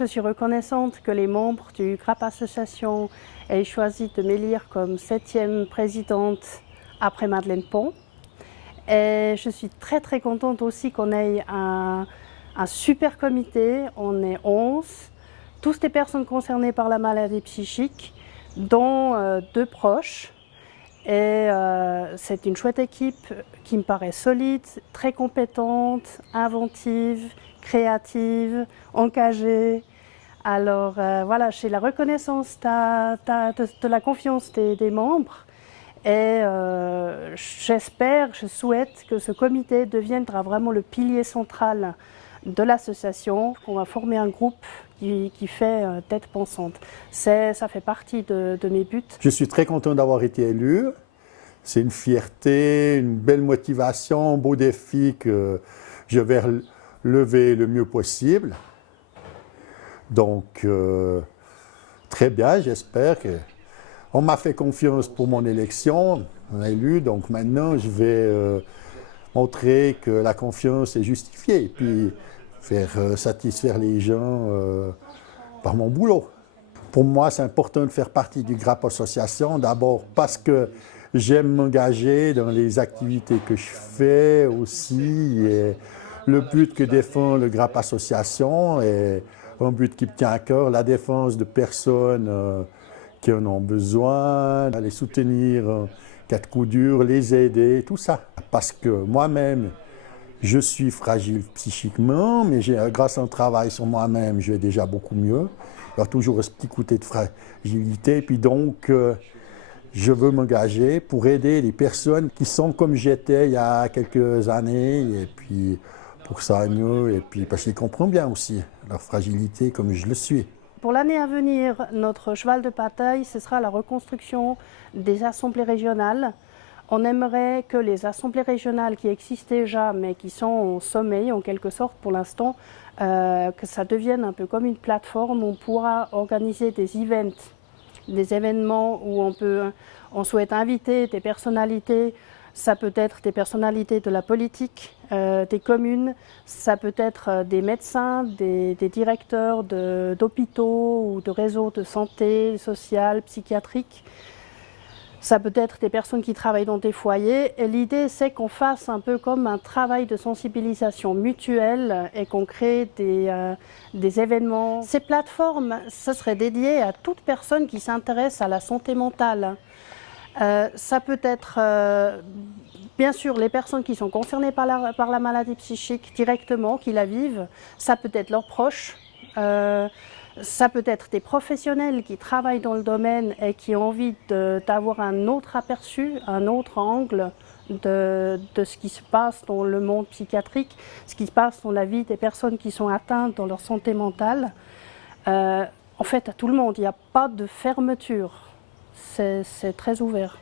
je suis reconnaissante que les membres du GRAP Association aient choisi de m'élire comme 7e présidente après Madeleine Pont. Et je suis très contente aussi qu'on ait un super comité, on est 11, tous des personnes concernées par la maladie psychique, dont 2 proches. Et c'est une chouette équipe qui me paraît solide, très compétente, inventive, créative, engagée. Alors voilà, j'ai la reconnaissance de la confiance des membres et j'espère, je souhaite que ce comité deviendra vraiment le pilier central de l'association, qu'on va former un groupe qui fait tête pensante. Ça fait partie de mes buts. Je suis très content d'avoir été élu. C'est une fierté, une belle motivation, un beau défi que je vais relever le mieux possible. Donc, très bien, j'espère que... On m'a fait confiance pour mon élection, on m'a élu, donc maintenant je vais montrer que la confiance est justifiée et puis faire satisfaire les gens par mon boulot. Pour moi, c'est important de faire partie du GRAP Association, d'abord parce que j'aime m'engager dans les activités que je fais aussi. Et le but que défend le GRAP Association est un but qui me tient à cœur, la défense de personnes qui en ont besoin, les soutenir en cas de coup dur, les aider, tout ça. Parce que moi-même, je suis fragile psychiquement, mais grâce à un travail sur moi-même, je vais déjà beaucoup mieux. Il y a toujours ce petit côté de fragilité. Et puis donc, je veux m'engager pour aider les personnes qui sont comme j'étais il y a quelques années. Et puis, pour que ça aille mieux. Et puis, parce qu'ils comprennent bien aussi leur fragilité comme je le suis. Pour l'année à venir, notre cheval de bataille, ce sera la reconstruction des assemblées régionales. On aimerait que les assemblées régionales qui existent déjà, mais qui sont au sommeil en quelque sorte pour l'instant, que ça devienne un peu comme une plateforme où on pourra organiser des événements où on souhaite inviter des personnalités. Ça peut être des personnalités de la politique, des communes, ça peut être des médecins, des directeurs d'hôpitaux ou de réseaux de santé sociale, psychiatrique. Ça peut être des personnes qui travaillent dans des foyers. Et l'idée, c'est qu'on fasse un peu comme un travail de sensibilisation mutuelle et qu'on crée des événements. Ces plateformes, ce serait dédié à toute personne qui s'intéresse à la santé mentale. Ça peut être, bien sûr, les personnes qui sont concernées par la maladie psychique directement, qui la vivent. Ça peut être leurs proches. Ça peut être des professionnels qui travaillent dans le domaine et qui ont envie d'avoir un autre aperçu, un autre angle de ce qui se passe dans le monde psychiatrique, ce qui se passe dans la vie des personnes qui sont atteintes dans leur santé mentale. En fait, à tout le monde, il n'y a pas de fermeture. C'est très ouvert.